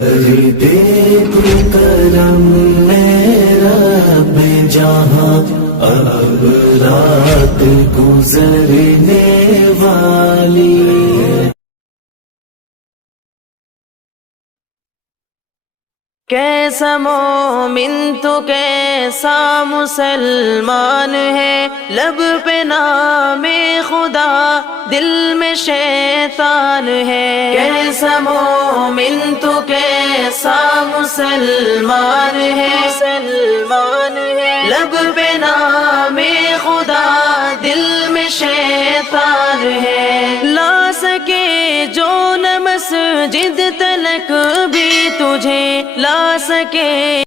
دیکھ کرم میرا رب جہاں اب رات گزرنے والی ہے۔ کیسا مومن تو کیسا مسلمان ہے، لب پہ نام خدا دل میں شیطان ہے۔ کیسا مومن تو کیسا مسلمان ہے، لب پہ نام خدا دل میں شیطان ہے۔ لا سکے جو نہ مسجد تلک بھی تجھے لا سکے